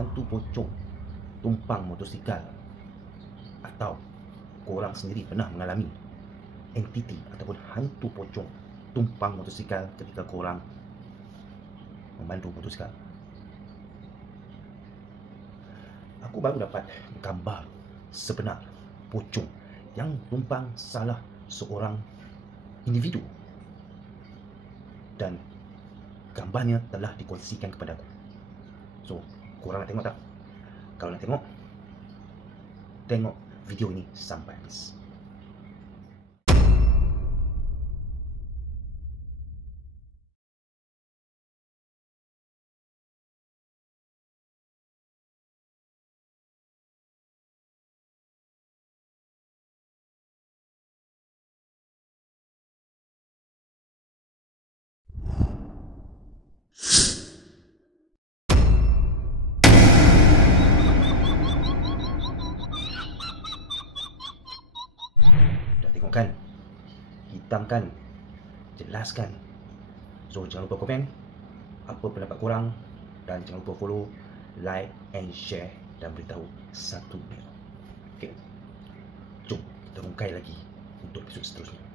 hantu pocong tumpang motosikal, atau korang sendiri pernah mengalami entiti ataupun hantu pocong tumpang motosikal ketika korang memandu motosikal. Aku baru dapat gambar sebenar pocong yang tumpang salah seorang individu, dan gambarnya telah dikongsikan kepada aku. So, korang nak tengok tak? Kalau nak tengok, tengok video ini sampai habis. Dah tengok kan? Hitam kan? Jelas kan? So, jangan lupa komen apa pendapat korang, dan jangan lupa follow, like and share, dan beritahu satu bel. Okay, jom kita rungkai lagi untuk episod seterusnya.